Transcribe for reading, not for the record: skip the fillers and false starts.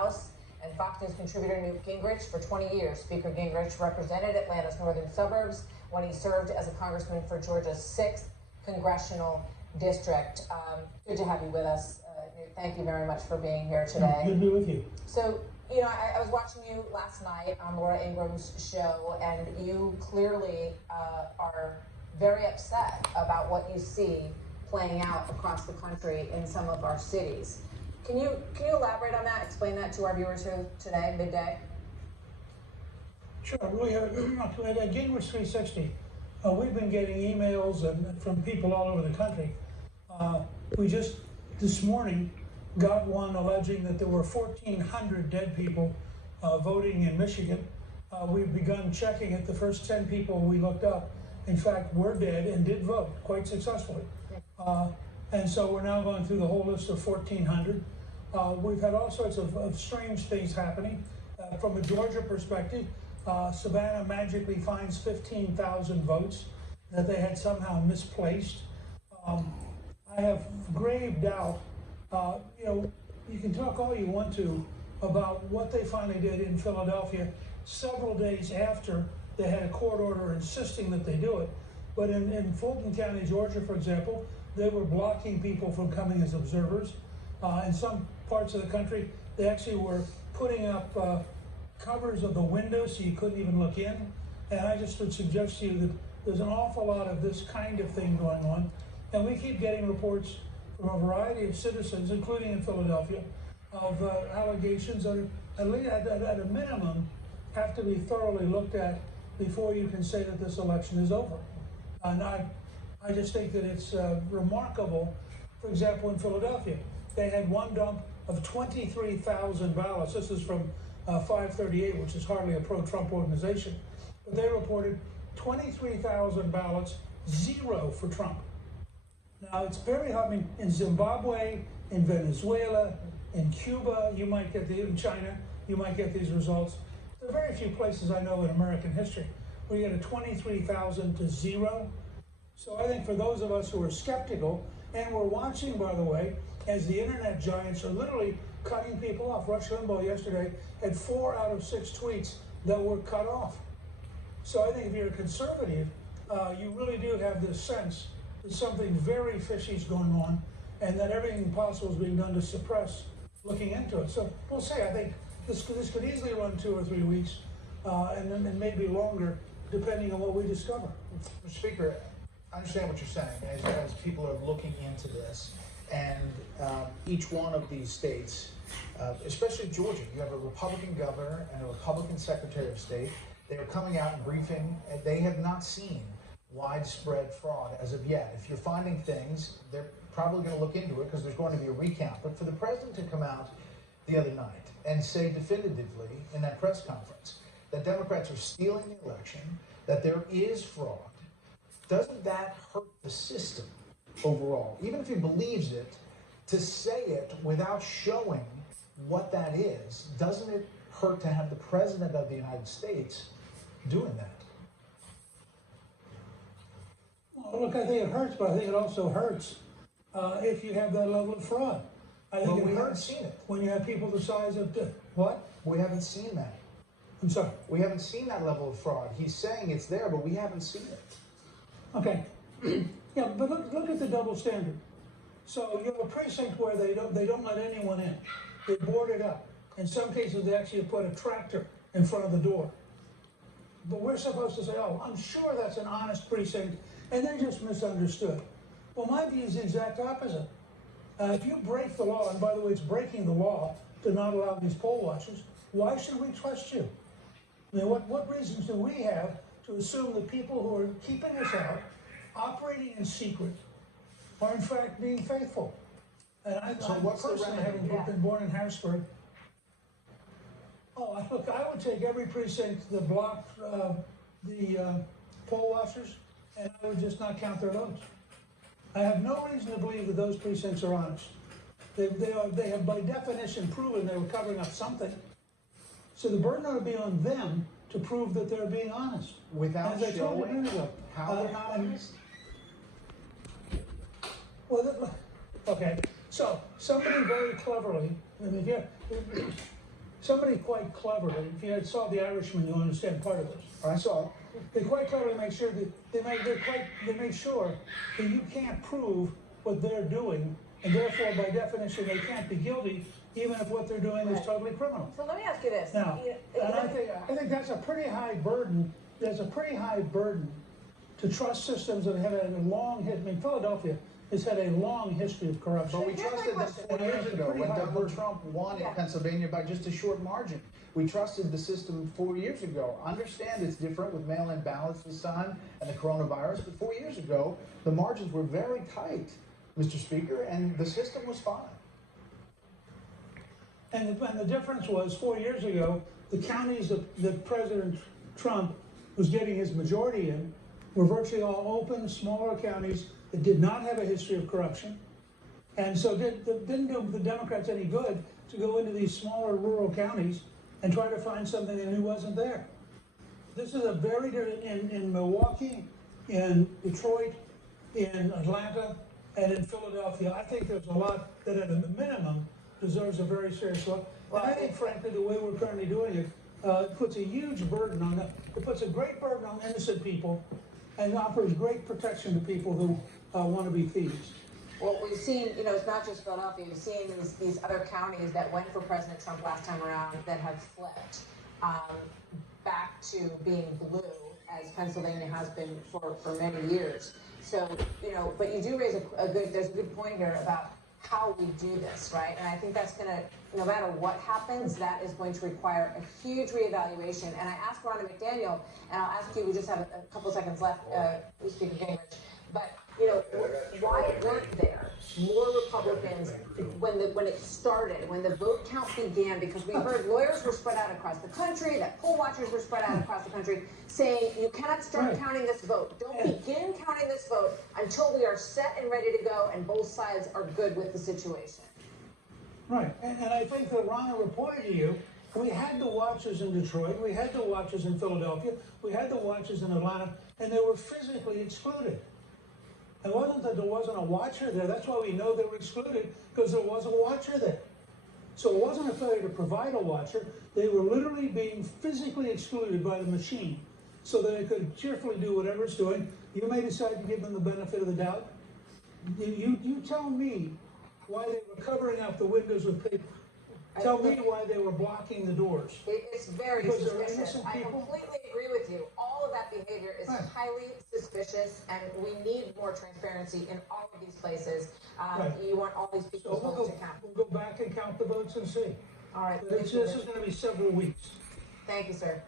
House, and Fox News contributor Newt Gingrich for 20 years. Speaker Gingrich represented Atlanta's northern suburbs when he served as a congressman for Georgia's 6th congressional district. Good to have you with us. Newt, thank you very much for being here today. Good to be with you. So, you know, I was watching you last night on Laura Ingraham's show, and you clearly are very upset about what you see playing out across the country in some of our cities. Can you elaborate on that? Explain that to our viewers here today, midday. Sure. We at Gingrich 360, we've been getting emails from people all over the country. We just this morning got one alleging that there were 1,400 dead people voting in Michigan. We've begun checking it. The first 10 people we looked up, in fact, were dead and did vote quite successfully. And so we're now going through the whole list of 1,400. We've had all sorts of strange things happening. From a Georgia perspective, Savannah magically finds 15,000 votes that they had somehow misplaced. I have grave doubt. You know, you can talk all you want to about what they finally did in Philadelphia several days after they had a court order insisting that they do it. But in Fulton County, Georgia, for example, they were blocking people from coming as observers. In some parts of the country, they actually were putting up covers of the windows so you couldn't even look in. And I just would suggest to you that there's an awful lot of this kind of thing going on. And we keep getting reports from a variety of citizens, including in Philadelphia, of allegations that at least at a minimum have to be thoroughly looked at before you can say that this election is over. And I just think that it's remarkable. For example, in Philadelphia, they had one dump of 23,000 ballots. This is from 538, which is hardly a pro-Trump organization. But they reported 23,000 ballots, 0 for Trump. Now, it's very hard. I mean, in Zimbabwe, in Venezuela, in Cuba, you might get in China, you might get these results. There are very few places I know in American history where you get a 23,000 to 0. So I think for those of us who are skeptical, and we're watching, by the way, as the internet giants are literally cutting people off. Rush Limbaugh yesterday had 4 out of 6 tweets that were cut off. So I think if you're a conservative, you really do have this sense that something very fishy is going on and that everything possible is being done to suppress looking into it. So we'll see. I think this could easily run 2 or 3 weeks and maybe longer, depending on what we discover. Mr. Speaker, I understand what you're saying as people are looking into this. And each one of these states, especially Georgia, you have a Republican governor and a Republican Secretary of State. They are coming out and briefing, and they have not seen widespread fraud as of yet. If you're finding things, they're probably going to look into it because there's going to be a recount. But for the president to come out the other night and say definitively in that press conference that Democrats are stealing the election, that there is fraud, doesn't that hurt the system overall? Even if he believes it, to say it without showing what that is, doesn't it hurt to have the President of the United States doing that? Well, look, I think it hurts, but I think it also hurts if you have that level of fraud. I think we it haven't hurts seen it. when you have people the size of what? We haven't seen that. I'm sorry. We haven't seen that level of fraud. He's saying it's there, but we haven't seen it. Okay. Yeah, but look at the double standard. So you have a precinct where they don't let anyone in. They board it up. In some cases, they actually put a tractor in front of the door. But we're supposed to say, oh, I'm sure that's an honest precinct, and they're just misunderstood. Well, my view is the exact opposite. If you break the law, and by the way, it's breaking the law to not allow these poll watchers, why should we trust you? I mean, what reasons do we have to assume that people who are keeping us out, operating in secret, are in fact being faithful? And I personally, having been born in Harrisburg, look, I would take every precinct that blocked the poll watchers, and I would just not count their votes. I have no reason to believe that those precincts are honest. They have by definition proven they were covering up something. So the burden ought to be on them to prove that they're being honest. Without showing how they're not honest? Well, okay. So somebody very cleverly, I mean, somebody quite clever, if you saw The Irishman, you'll understand part of this. I saw it. They quite cleverly make sure that they make sure that you can't prove what they're doing, and therefore, by definition, they can't be guilty, even if what they're doing is totally criminal. So let me ask you this. Now, and I think that's a pretty high burden. There's a pretty high burden to trust systems that have had a long history. I mean, Philadelphia has had a long history of corruption. But we Here's my trusted them question. 4 years ago when Pretty high Donald burden. Trump won in Yeah. Pennsylvania by just a short margin. We trusted the system 4 years ago. Understand it's different with mail-in ballots this time and the coronavirus, but 4 years ago, the margins were very tight, Mr. Speaker, and the system was fine. And the difference was 4 years ago, the counties that President Trump was getting his majority in were virtually all open, smaller counties that did not have a history of corruption. And so it didn't do the Democrats any good to go into these smaller rural counties and try to find something they knew wasn't there. This is a very different, in Milwaukee, in Detroit, in Atlanta, and in Philadelphia. I think there's a lot that at a minimum deserves a very serious look. And I think, frankly, the way we're currently doing it puts a huge burden on it puts a great burden on innocent people and offers great protection to people who want to be thieves. Well, we've seen, it's not just Philadelphia. We've seen these other counties that went for President Trump last time around that have flipped back to being blue, as Pennsylvania has been for many years. So, but you do raise there's a good point here about how we do this, right? And I think that's going to, no matter what happens, that is going to require a huge reevaluation. And I asked Rhonda McDaniel, and I'll ask you, we just have a couple seconds left, Speaker Gingrich, but, why weren't there more Republicans when it started, when the vote count began? Because we heard lawyers were spread out across the country, that poll watchers were spread out across the country, saying you cannot start counting this vote. Don't begin counting this vote until we are set and ready to go and both sides are good with the situation. Right, and I think that Ronna reported to you, we had the watchers in Detroit, we had the watchers in Philadelphia, we had the watchers in Atlanta, and they were physically excluded. It wasn't that there wasn't a watcher there. That's why we know they were excluded, because there was a watcher there. So it wasn't a failure to provide a watcher. They were literally being physically excluded by the machine so that it could cheerfully do whatever it's doing. You may decide to give them the benefit of the doubt. You tell me why they were covering up the windows with paper. Tell me why they were blocking the doors. It's very Because they're suspicious. innocent I people? completely agree with you. All of that behavior is Right. highly suspicious, and we need more transparency in all of these places. Right. You want all these So people's votes to count. we'll go back and count the votes and see. All right. But this is going to be several weeks. Thank you, sir.